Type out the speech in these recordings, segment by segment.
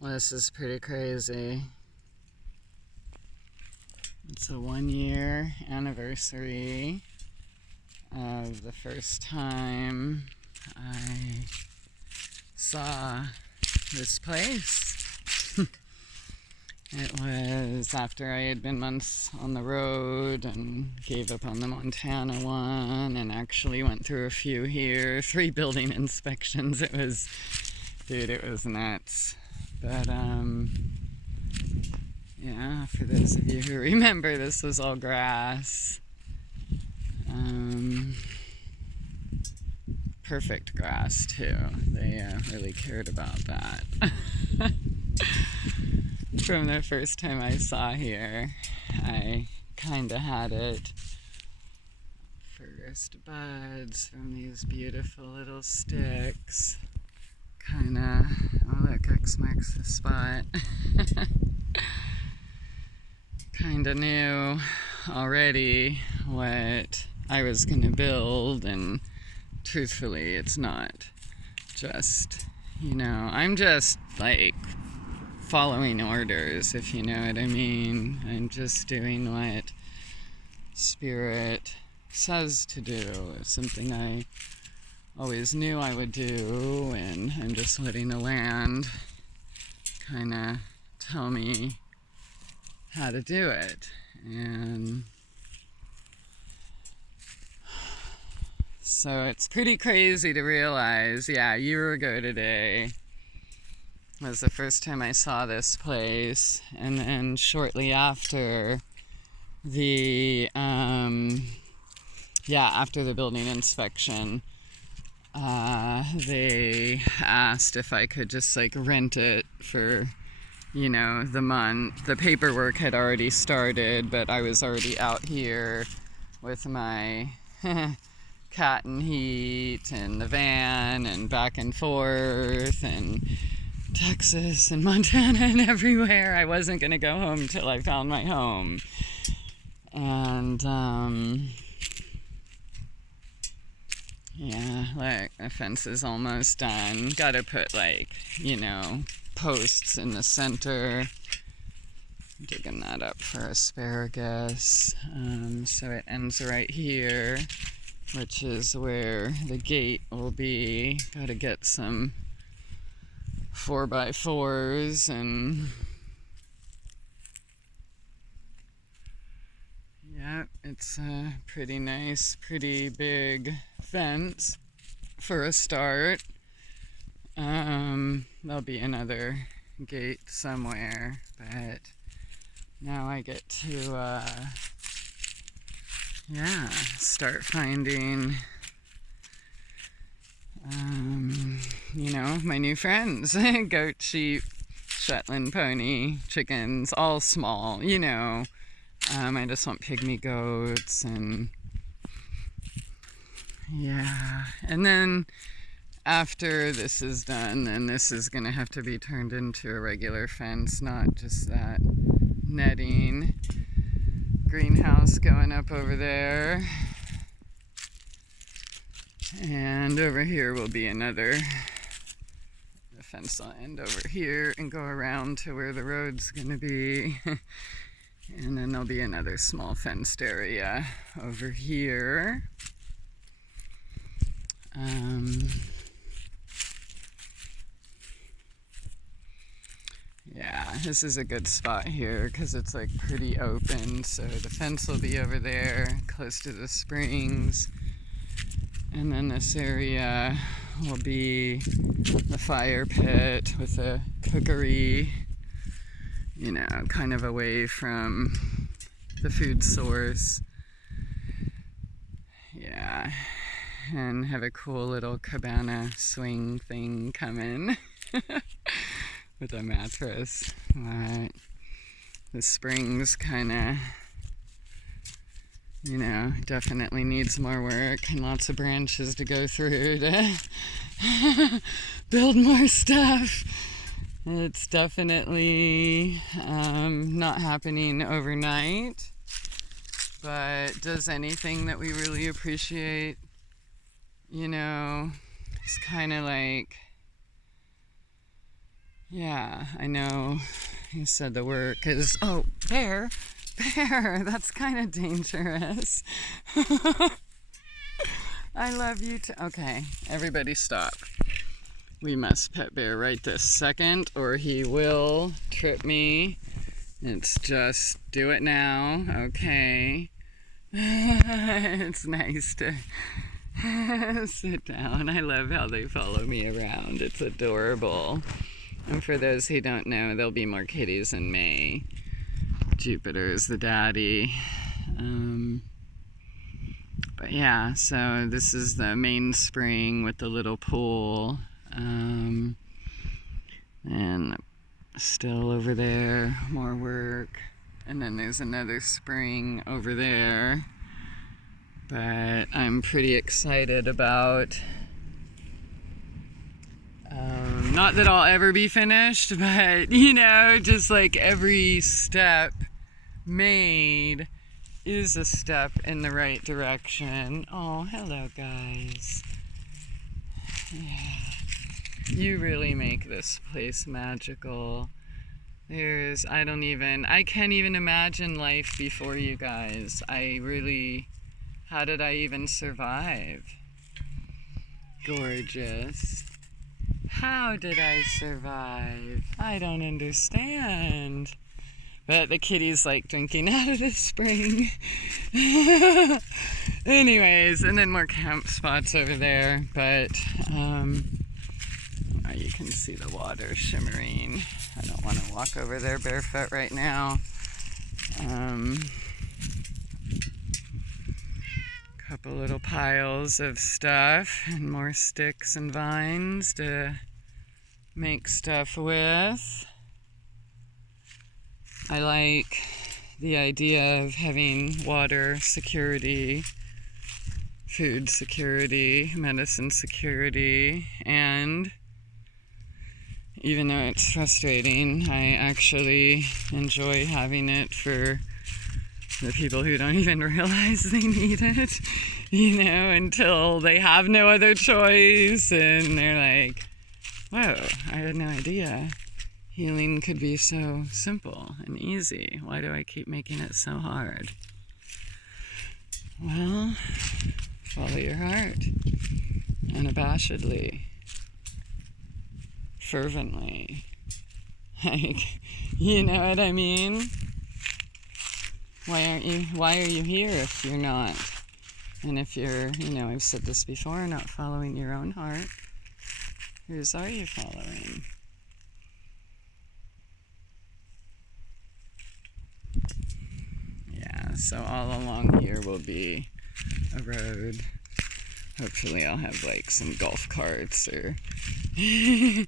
Well, this is pretty crazy. It's a 1-year anniversary of the first time I saw this place. It was after I had been months on the road and gave up on the Montana one and actually went through a few here, 3 building inspections. It was nuts. But yeah, for those of you who remember, this was all grass. Perfect grass too. They really cared about that. From the first time I saw here, I kind of had it. First buds from these beautiful little sticks. Oh look, X marks the spot. Kinda knew already what I was gonna build, and truthfully, it's not just, I'm just like following orders, if you know what I mean. I'm just doing what Spirit says to do. It's something I always knew I would do, and I'm just letting the land kind of tell me how to do it. And so it's pretty crazy to realize, a year ago today was the first time I saw this place, and then shortly after after the building inspection, they asked if I could just rent it for, the month. The paperwork had already started, but I was already out here with my cat and heat and the van and back and forth and Texas and Montana and everywhere. I wasn't going to go home till I found my home. And look, the fence is almost done. Gotta put posts in the center. Digging that up for asparagus. So it ends right here, which is where the gate will be. Gotta get some 4x4s and it's a pretty nice, pretty big fence for a start. There'll be another gate somewhere, but now I get to start finding my new friends. Goat, sheep, Shetland pony, chickens, all small, I just want pygmy goats, and and then after this is done, then this is gonna have to be turned into a regular fence, not just that netting. Greenhouse going up over there, and over here will be another. The fence will end over here and go around to where the road's gonna be. And then there'll be another small fenced area over here. This is a good spot here because it's pretty open. So the fence will be over there, close to the springs. And then this area will be the fire pit with a cookery, kind of away from the food source. And have a cool little cabana swing thing coming with a mattress. But the springs kind of, definitely needs more work and lots of branches to go through to build more stuff. It's definitely not happening overnight, but does anything that we really appreciate, it's kind of Yeah, I know you said the word, because, oh, bear, that's kind of dangerous. I love you too. Okay, everybody stop. We must pet bear right this second, or he will trip me. It's just do it now. Okay. It's nice to sit down. I love how they follow me around. It's adorable. And for those who don't know, there'll be more kitties in May. Jupiter is the daddy. But yeah, so this is the main spring with the little pool. And still over there, more work. And then there's another spring over there. But I'm pretty excited about, not that I'll ever be finished, but you know, just like every step made is a step in the right direction. Oh, hello guys. Yeah. You really make this place magical. I can't even imagine life before you guys. How did I even survive? Gorgeous. How did I survive? I don't understand. But the kitties like drinking out of the spring. Anyways, and then more camp spots over there. But, you can see the water shimmering. I don't want to walk over there barefoot right now. Couple little piles of stuff and more sticks and vines to make stuff with. I like the idea of having water security, food security, medicine security, and even though it's frustrating, I actually enjoy having it for the people who don't even realize they need it, you know, until they have no other choice and they're like, whoa, I had no idea healing could be so simple and easy. Why do I keep making it so hard? Well, follow your heart, unabashedly, fervently. Like, you know what I mean? Why are you here if you're not? And if you're, you know, I've said this before, not following your own heart, whose are you following? Yeah, so all along here will be a road. Hopefully I'll have like some golf carts or to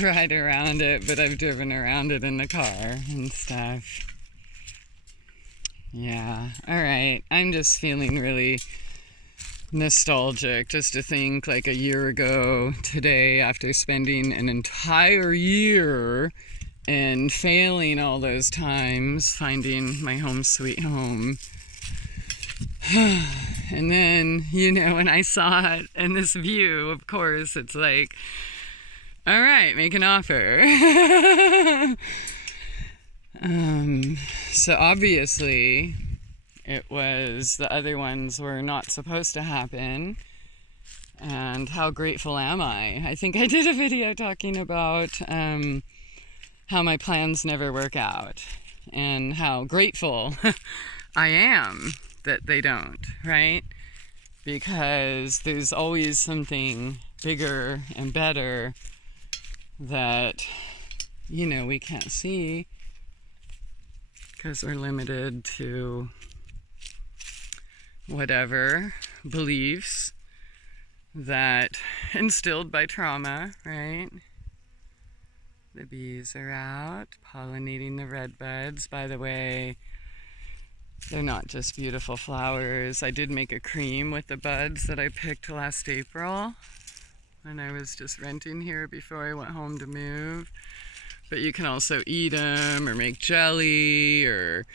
ride around it, but I've driven around it in the car and stuff. Yeah, alright. I'm just feeling really nostalgic just to think like a year ago today, after spending an entire year and failing all those times, finding my home sweet home. And then, you know, when I saw it in this view, of course, it's like, all right, make an offer. So obviously it was, the other ones were not supposed to happen. And how grateful am I? I think I did a video talking about how my plans never work out and how grateful I am that they don't, right? Because there's always something bigger and better that, you know, we can't see because we're limited to whatever beliefs that instilled by trauma, right? The bees are out pollinating the red buds. By the way, they're not just beautiful flowers. I did make a cream with the buds that I picked last April when I was just renting here before I went home to move. But you can also eat them or make jelly or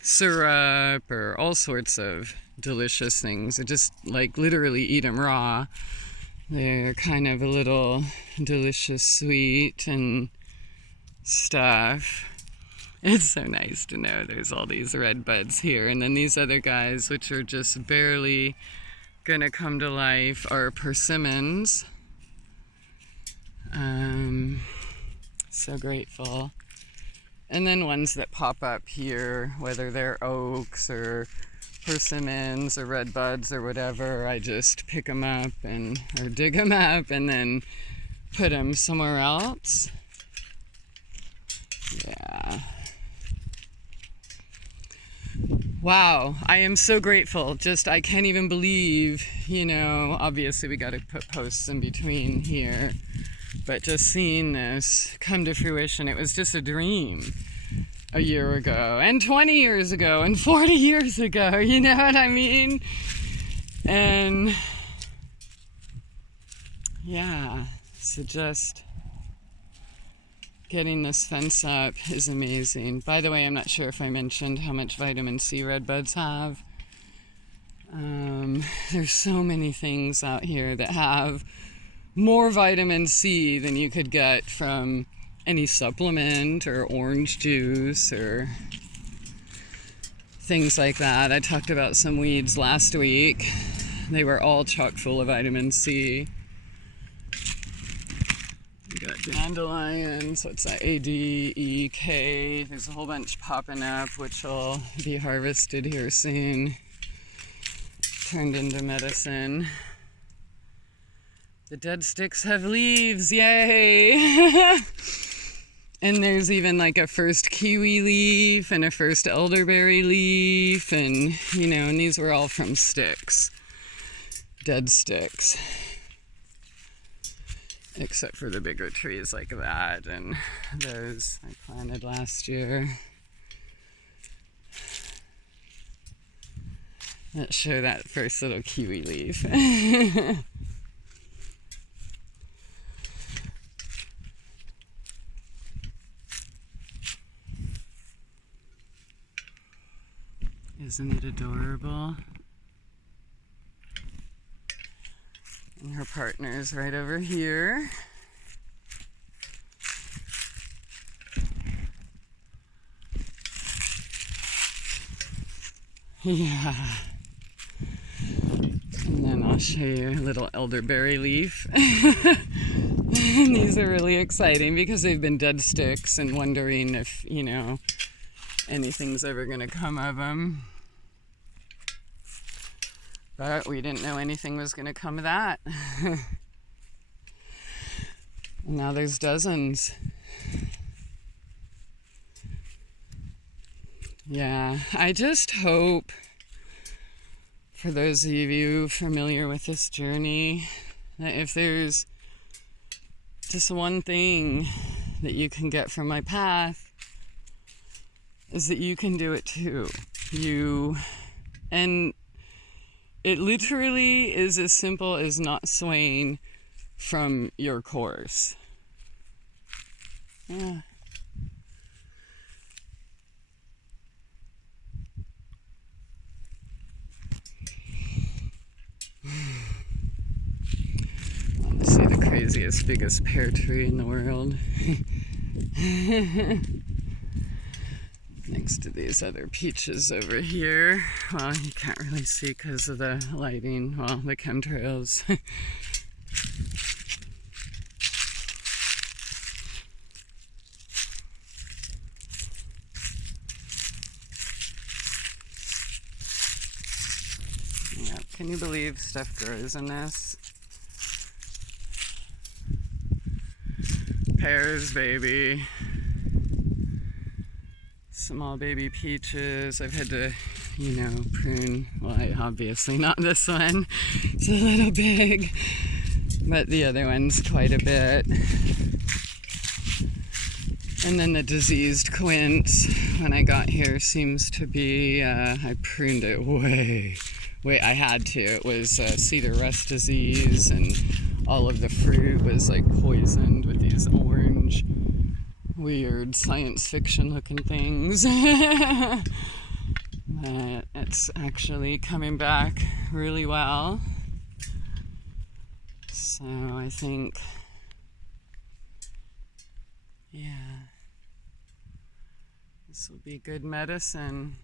syrup or all sorts of delicious things. Or just like literally eat them raw. They're kind of a little delicious sweet and stuff. It's so nice to know there's all these red buds here. And then these other guys, which are just barely gonna come to life, are persimmons. So grateful. And then ones that pop up here, whether they're oaks or persimmons or red buds or whatever, I just pick them up or dig them up and then put them somewhere else. Yeah. Wow, I am so grateful. I can't even believe, obviously we got to put posts in between here, but just seeing this come to fruition, it was just a dream a year ago, and 20 years ago, and 40 years ago, you know what I mean? And yeah, so just getting this fence up is amazing. By the way, I'm not sure if I mentioned how much vitamin C red buds have. There's so many things out here that have more vitamin C than you could get from any supplement or orange juice or things like that. I talked about some weeds last week. They were all chock full of vitamin C. We got dandelions, what's that, A-D-E-K. There's a whole bunch popping up, which will be harvested here soon, turned into medicine. The dead sticks have leaves, yay! And there's even like a first kiwi leaf and a first elderberry leaf, and and these were all from sticks, dead sticks. Except for the bigger trees like that and those I planted last year. Let's show that first little kiwi leaf. Isn't it adorable? And her partner's right over here. Yeah. And then I'll show you a little elderberry leaf. And these are really exciting because they've been dead sticks and wondering if, anything's ever going to come of them. But we didn't know anything was going to come of that. Now there's dozens. Yeah, I just hope, for those of you familiar with this journey, that if there's just one thing that you can get from my path, is that you can do it too. And it literally is as simple as not swaying from your course. Yeah. I want to see the craziest, biggest pear tree in the world. Next to these other peaches over here. Well, you can't really see because of the lighting. Well, the chemtrails. Yeah, can you believe stuff grows in this? Pears, baby. Small baby peaches. I've had to, prune. Well, obviously not this one. It's a little big. But the other one's quite a bit. And then the diseased quince, when I got here, seems to be, I pruned it way, I had to. It was cedar rust disease, and all of the fruit was like poisoned with these orange, weird science fiction looking things. But it's actually coming back really well. So I think, yeah, this will be good medicine.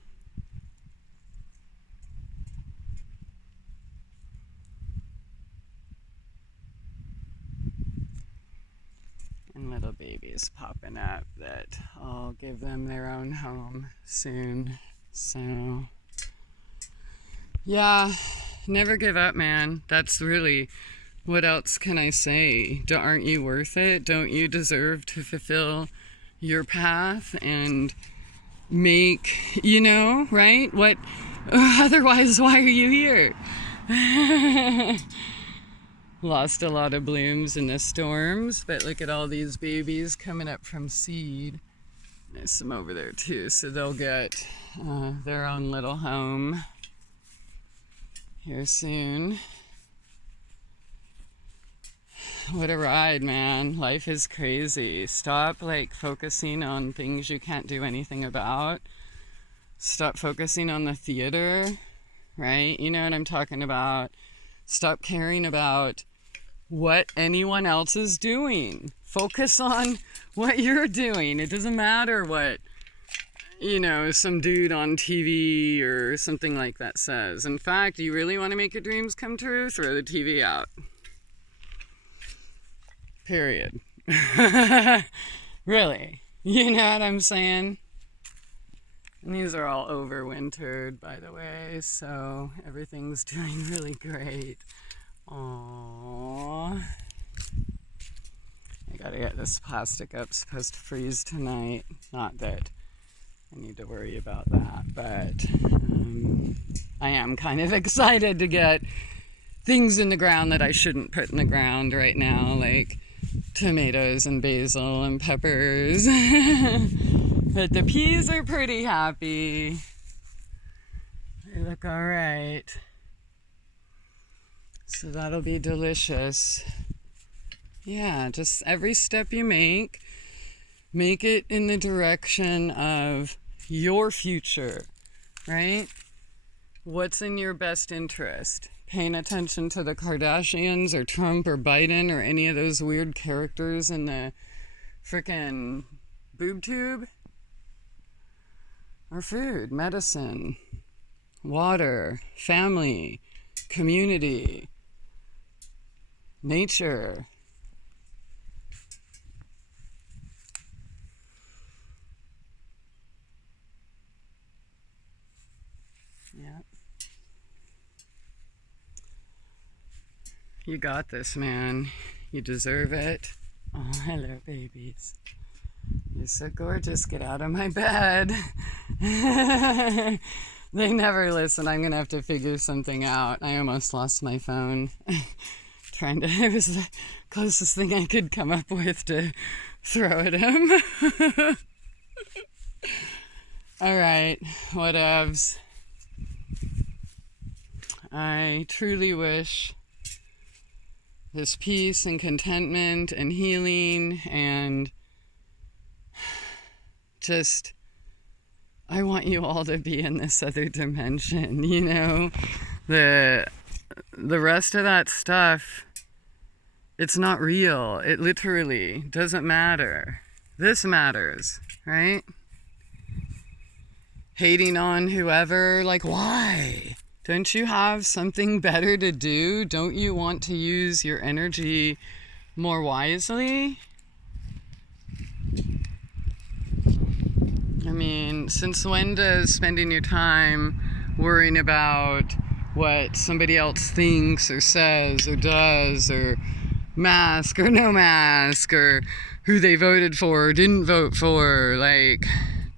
And little babies popping up that I'll give them their own home soon. So, yeah, never give up, man. That's really, what else can I say? Aren't you worth it? Don't you deserve to fulfill your path and make, right? What, otherwise, why are you here? Lost a lot of blooms in the storms, but look at all these babies coming up from seed. There's some over there too, so they'll get their own little home here soon. What a ride, man. Life is crazy. Stop focusing on things you can't do anything about. Stop focusing on the theater, right? You know what I'm talking about. Stop caring about what anyone else is doing. Focus on what you're doing. It doesn't matter what, some dude on TV or something like that says. In fact, you really want to make your dreams come true? Throw the TV out. Period. Really. You know what I'm saying? And these are all overwintered, by the way, so everything's doing really great. Aww. I gotta get this plastic up. It's supposed to freeze tonight. Not that I need to worry about that, but I am kind of excited to get things in the ground that I shouldn't put in the ground right now, like tomatoes and basil and peppers. But the peas are pretty happy. They look all right. So that'll be delicious. Yeah, just every step you make it in the direction of your future, right? What's in your best interest? Paying attention to the Kardashians or Trump or Biden or any of those weird characters in the frickin' boob tube? Or food, medicine, water, family, community, nature. Yeah. You got this, man. You deserve it. Oh, hello, babies. You're so gorgeous. Get out of my bed. They never listen. I'm going to have to figure something out. I almost lost my phone. It was the closest thing I could come up with to throw at him. All right, whatevs. I truly wish this peace and contentment and healing and just, I want you all to be in this other dimension, The rest of that stuff, it's not real. It literally doesn't matter. This matters, right? Hating on whoever, why? Don't you have something better to do? Don't you want to use your energy more wisely? I mean, since when does spending your time worrying about what somebody else thinks or says or does, or mask or no mask, or who they voted for or didn't vote for,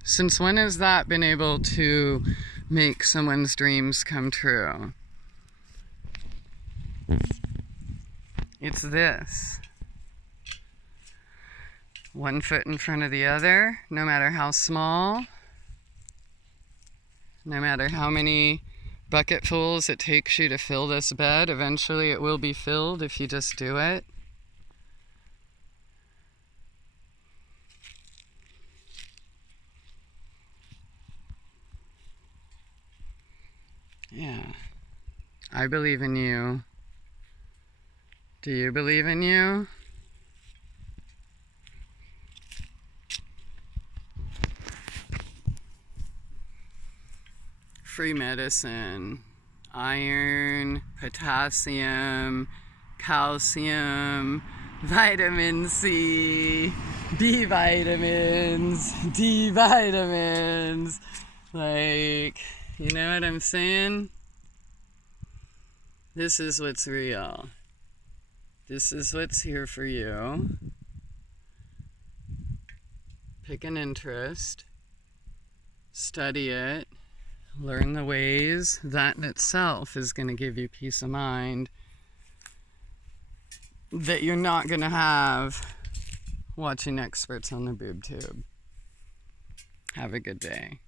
since when has that been able to make someone's dreams come true? It's this. One foot in front of the other, no matter how small, no matter how many bucketfuls it takes you to fill this bed. Eventually it will be filled if you just do it. Yeah. I believe in you. Do you believe in you? Free medicine. Iron, potassium, calcium, vitamin C, B vitamins, D vitamins. Like, you know what I'm saying? This is what's real. This is what's here for you. Pick an interest, study it, learn the ways. That in itself is going to give you peace of mind that you're not going to have watching experts on the boob tube. Have a good day.